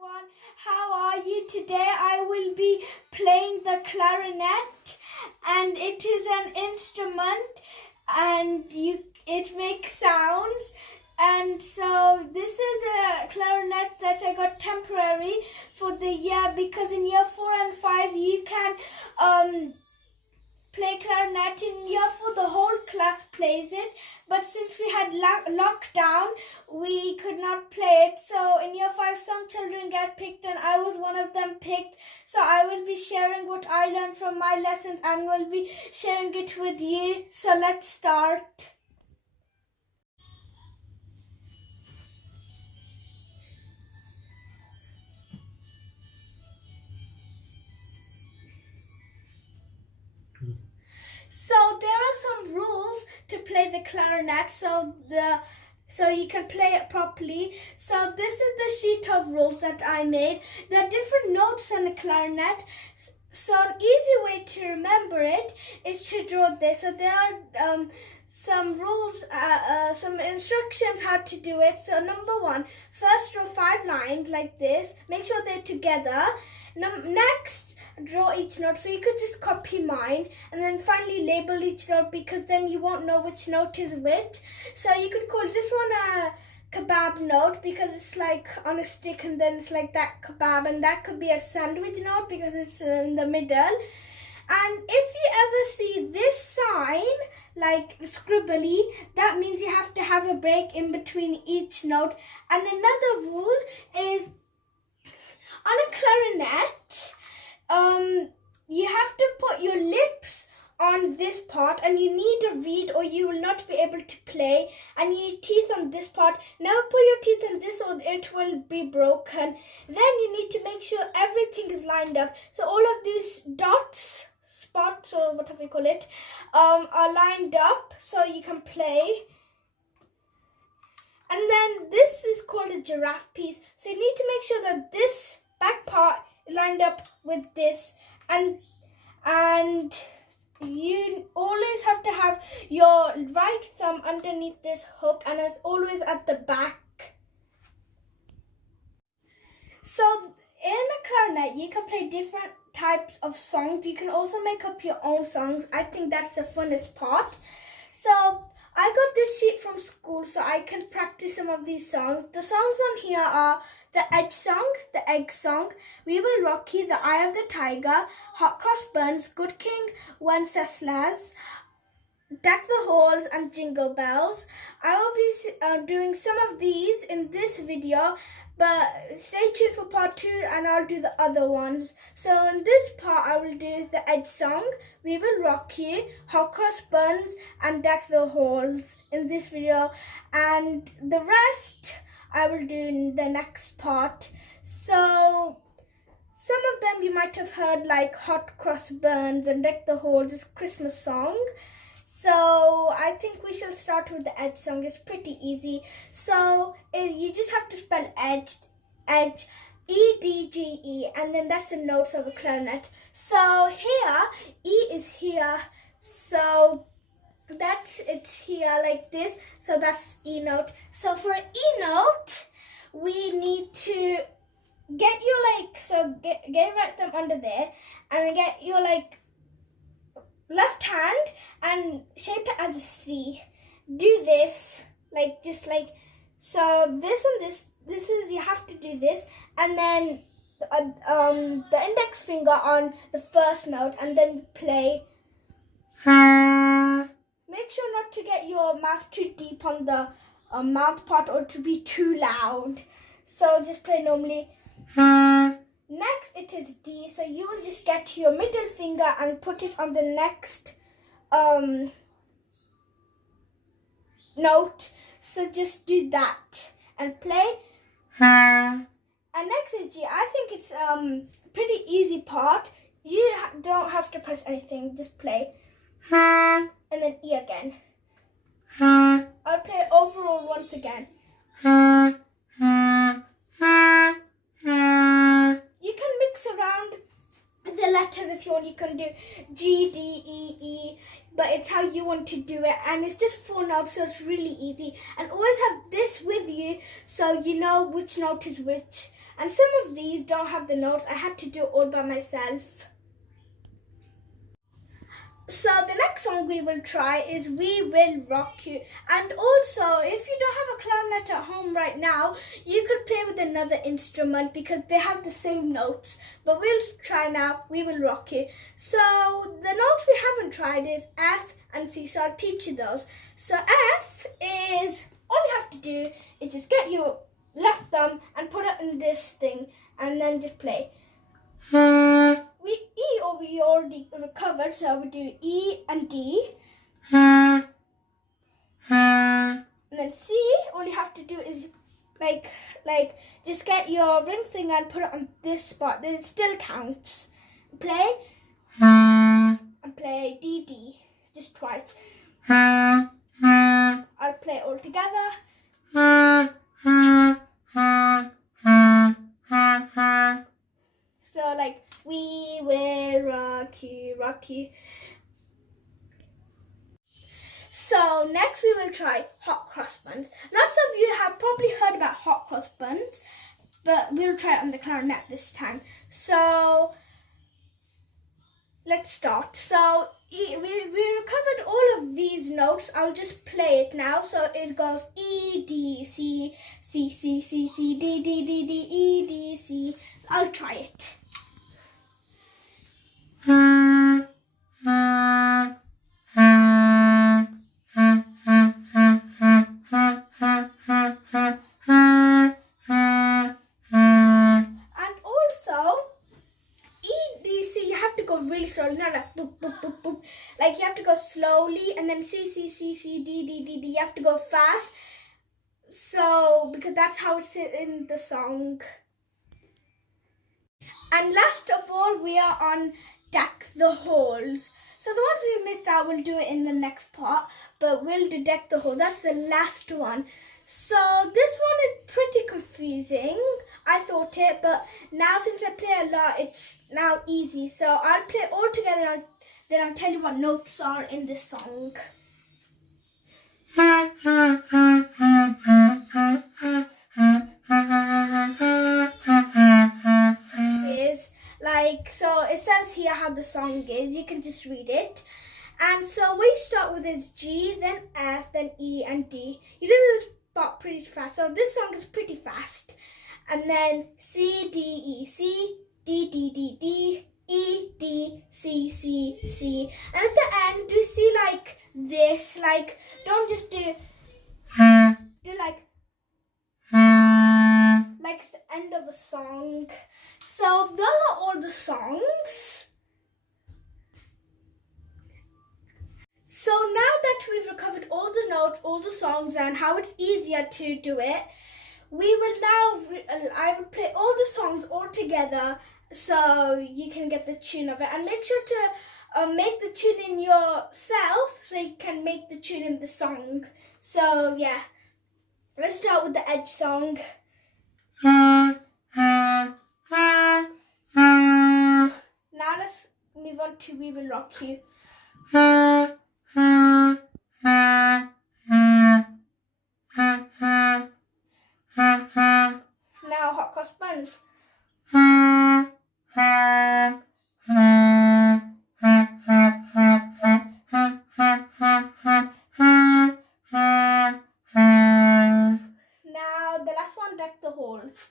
everyone, how are you today? I will be playing the clarinet, and it is an instrument and it makes sounds. And so this is a clarinet that I got temporary for the year, because in year 4 and 5 you can play clarinet. In year 4 the whole class plays it, but since we had lockdown we could not play it. So in year 5 some children get picked and I was one of them picked. So I will be sharing what I learned from my lessons and will be sharing it with you. So let's start. So there are some rules to play the clarinet so you can play it properly. So this is the sheet of rules that I made. There are different notes on the clarinet. So an easy way to remember it is to draw this. So there are some rules, some instructions how to do it. So number 1, first draw 5 lines like this. Make sure they're together. Next, draw each note. So you could just copy mine, and then finally label each note, because then you won't know which note is which. So you could call this one a kebab note because it's like on a stick, and then it's like that kebab, and that could be a sandwich note because it's in the middle. And if you ever see this sign like scribbly, that means you have to have a break in between each note. And another rule is on a clarinet, you have to put your lips on this part, and you need a reed or you will not be able to play. And you need teeth on this part. Never put your teeth on this or it will be broken. Then you need to make sure everything is lined up. So all of these dots, spots or whatever you call it, are lined up so you can play. And then this is called a giraffe piece. So you need to make sure that this back part is lined up with this, and you always have to have your right thumb underneath this hook, and it's always at the back. So in a clarinet you can play different types of songs. You can also make up your own songs. I think that's the funnest part. So I got this sheet from school so I can practice some of these songs. The songs on here are the Edge Song, the Egg Song, We Will Rock You, The Eye of the Tiger, Hot Cross Buns, Good King Wenceslas, Deck the Halls, and Jingle Bells. I will be doing some of these in this video, but stay tuned for part 2 and I'll do the other ones. So in this part I will do the Edge Song, We Will Rock You, Hot Cross Buns, and Deck the Halls in this video, and the rest I will do in the next part. So some of them you might have heard, like Hot Cross Buns and Deck the Halls, this Christmas song. So I think we shall start with the Edge Song. It's pretty easy. So you just have to spell edge, E-D-G-E, and then that's the notes of a clarinet. So here, E is here, so it's here like this, so that's E note. So for an E note, we need to get your get your right thumb under there, and then get your left hand and shape it as a C. Do this so this and this is, you have to do this, and then the index finger on the first note, and then play. Make sure not to get your mouth too deep on the mouth part or to be too loud. So just play normally. Next it is D, so you will just get your middle finger and put it on the next note. So just do that and play. And next is G. I think it's pretty easy part. You don't have to press anything, just play. And then E again. I'll play overall once again. You can mix around the letters if you want. You can do G, D, E, E, but it's how you want to do it, and it's just 4 notes, so it's really easy. And always have this with you so you know which note is which. And some of these don't have the notes. I had to do it all by myself. So the next song we will try is We Will Rock You. And also, if you don't have a clarinet at home right now, you could play with another instrument because they have the same notes. But we'll try now, We Will Rock You. So the notes we haven't tried is F and C, so I'll teach you those. So F is, all you have to do is just get your left thumb and put it in this thing and then just play. We already recovered, so we do E and D. And then C, all you have to do is like just get your ring finger and put it on this spot. Then it still counts. Play and play D, D, just twice. I'll play it all together. So like, we will rock you, rock you. So next we will try hot cross buns. Lots of you have probably heard about hot cross buns, but we'll try it on the clarinet this time. So let's start. So we recovered all of these notes. I'll just play it now. So it goes E, D, C, C, C, C, C, D, D, D, D, E, D, C. I'll try it. Really slowly, not like boop, boop, boop, boop. Like you have to go slowly, and then C, C, C, C, D, D, D, D. You have to go fast. So, because that's how it's in the song. And last of all, we are on Deck the Halls. So the ones we missed out, we'll do it in the next part. But we'll do Deck the Halls. That's the last one. So this one is pretty confusing. I thought it, but now since I play a lot, it's now easy. So I'll play it all together and then I'll tell you what notes are in this song. So it says here how the song is. You can just read it. And so we start with this G, then F, then E and D. You do this part pretty fast. So this song is pretty fast. And then C, D, E, C, D, D, D, D, E, D, C, C, C. And at the end, you see like this. Like, don't just do like it's the end of a song. So those are all the songs. So now that we've recovered all the notes, all the songs, and how it's easier to do it, we will now, I will play all the songs all together so you can get the tune of it. And make sure to make the tune in yourself so you can make the tune in the song. So yeah, let's start with the Edge song. Now let's move on to We Will Rock You. Now hot cross buns. Now the last one, Deck the Halls.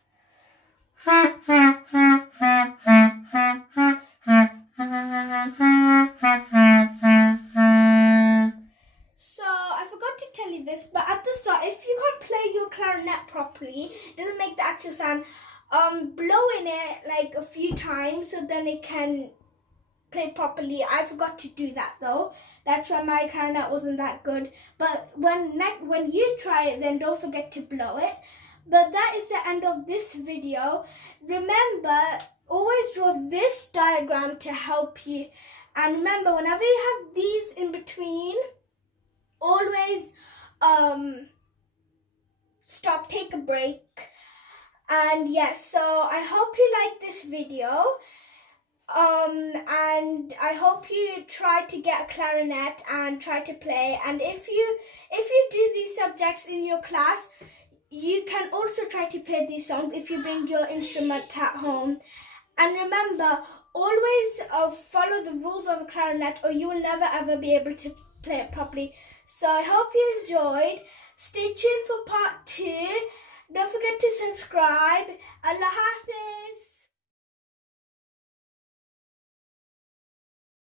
So I forgot to tell you this, but at the start, if you can't play your clarinet properly, it doesn't make the actual sound. Blow in it like a few times so then it can play properly. I forgot to do that though. That's why my clarinet wasn't that good. But when you try it, then don't forget to blow it. But that is the end of this video. Remember, always draw this diagram to help you. And remember, whenever you have these in between, always stop, take a break. And yes, so I hope you like this video. And I hope you try to get a clarinet and try to play. And if you do these subjects in your class, you can also also try to play these songs if you bring your instrument at home. And remember, always follow the rules of a clarinet or you will never ever be able to play it properly. So I hope you enjoyed. Stay tuned for part 2. Don't forget to subscribe. Allah Hafiz.